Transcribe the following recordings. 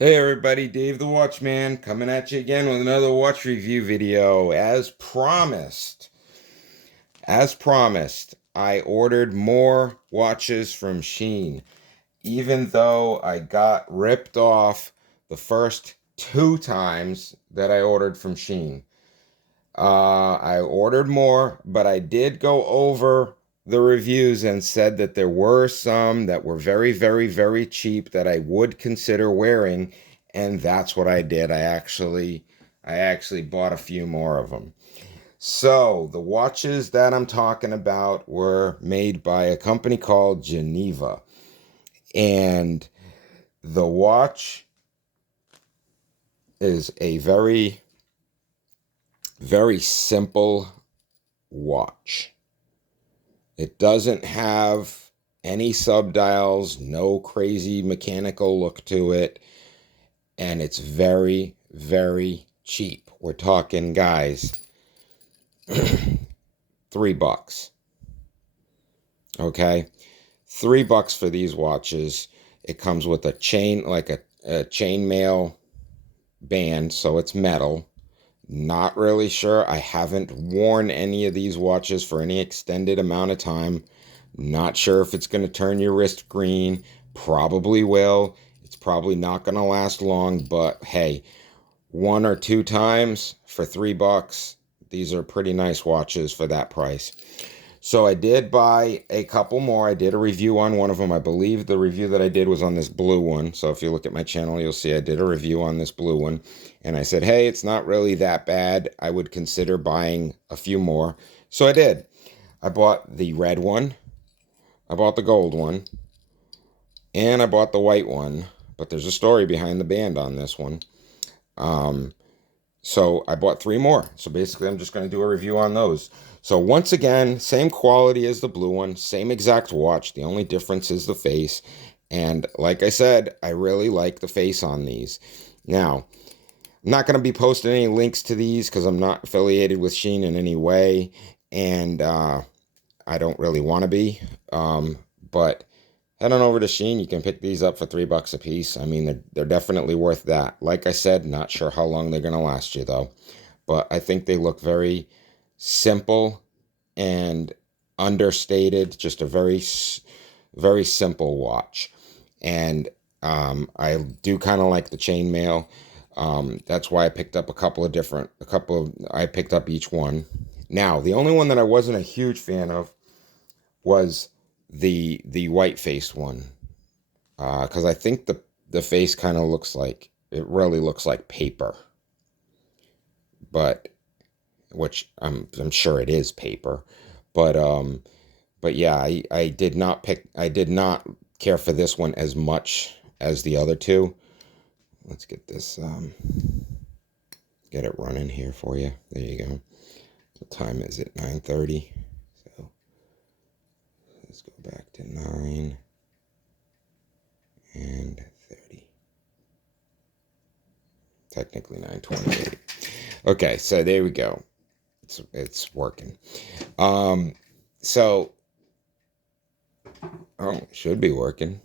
Hey everybody, Dave the Watchman coming at you again with another watch review video. As promised, I ordered more watches from Shein, even though I got ripped off the first two times that I ordered from Shein. I ordered more, but I did go over the reviews and said that there were some that were very, very, very cheap that I would consider wearing, and that's what I did. I actually bought a few more of them. So, the watches that I'm talking about were made by a company called Geneva, and the watch is a very, very simple watch. It doesn't have any subdials, no crazy mechanical look to it, and it's very, very cheap. We're talking, guys, $3. Okay? $3 for these watches. It comes with a chain, like a chainmail band, so it's metal. Not really sure. I haven't worn any of these watches for any extended amount of time. Not sure if it's going to turn your wrist green. Probably will. It's probably not going to last long, but hey, one or two times for $3. These are pretty nice watches for that price. So I did buy a couple more. I did a review on one of them. I believe the review that I did was on this blue one. So if you look at my channel, you'll see I did a review on this blue one. And I said, hey, it's not really that bad. I would consider buying a few more. So I did. I bought the red one. I bought the gold one. And I bought the white one. But there's a story behind the band on this one. So I bought three more. So basically, I'm just going to do a review on those. So once again, same quality as the blue one, same exact watch. The only difference is the face. And like I said, I really like the face on these. Now, I'm not going to be posting any links to these because I'm not affiliated with Shein in any way. And I don't really want to be. But head on over to Shein. You can pick these up for $3 a piece. I mean, they're definitely worth that. Like I said, not sure how long they're going to last you, though. But I think they look very simple and understated. Just a very, very simple watch. And I do kind of like the chainmail. That's why I picked up I picked up each one. Now, the only one that I wasn't a huge fan of was the white face one, because I think the face kind of looks like, it really looks like paper, but which I'm sure it is paper, but yeah, I did not care for this one as much as the other two. Let's get this get it running here for you. There you go. What time is it? 9:30. So let's go back to 9 and 30. Technically 9:28. Okay, so there we go. It's working. So it should be working.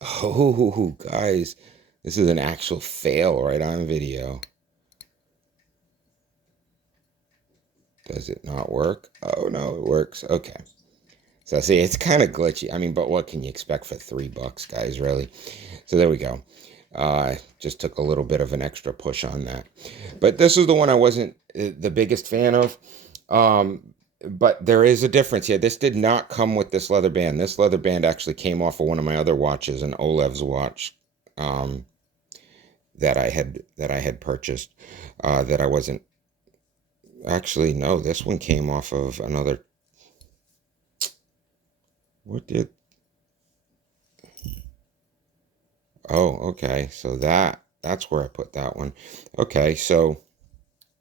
Oh, guys, this is an actual fail right on video. Does it not work? Oh no, it works. Okay. So see, it's kind of glitchy. I mean, but what can you expect for $3, guys, really? So there we go. Just took a little bit of an extra push on that. But this is the one I wasn't the biggest fan of. But there is a difference here. This did not come with this leather band. This leather band actually came off of one of my other watches, an Olev's watch, that I had purchased. That I wasn't actually, no. This one came off of another. What did? Oh, okay. So that's where I put that one. Okay, so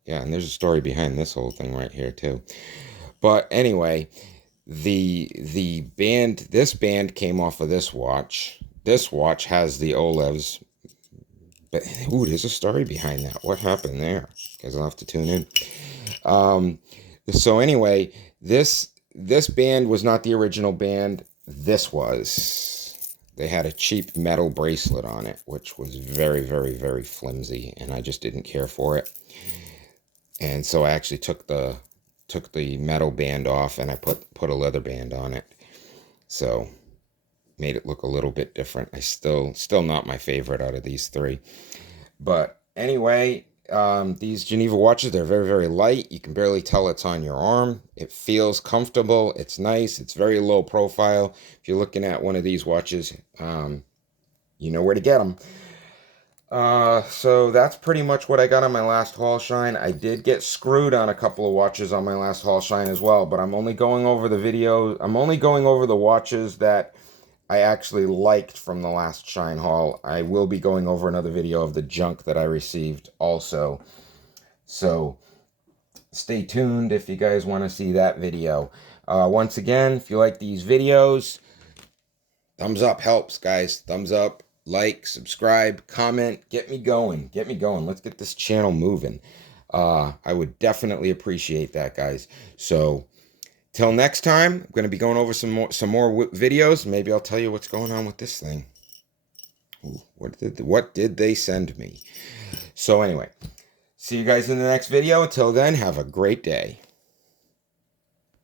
yeah, and there's a story behind this whole thing right here too. But anyway, this band came off of this watch. This watch has the Olev's, but ooh, there's a story behind that. What happened there? Guys, I'll have to tune in. So anyway, this band was not the original band. This they had a cheap metal bracelet on it, which was very, very, very flimsy, and I just didn't care for it. And so I actually took the metal band off, and I put a leather band on it. So made it look a little bit different. I still not my favorite out of these three. But anyway, these Geneva watches, they're very, very light. You can barely tell it's on your arm. It feels comfortable. It's nice. It's very low profile. If you're looking at one of these watches, you know where to get them. So that's pretty much what I got on my last haul shine. I did get screwed on a couple of watches on my last haul shine as well, but I'm only going over the watches that I actually liked from the last shine haul. I will be going over another video of the junk that I received also. So stay tuned if you guys want to see that video. Once again, if you like these videos, thumbs up helps, guys. Thumbs up. Like, subscribe, comment, get me going. Let's get this channel moving. I would definitely appreciate that, guys. So, till next time, I'm going to be going over some more videos. Maybe I'll tell you what's going on with this thing. Ooh, what did they send me? So anyway, see you guys in the next video. Until then, have a great day.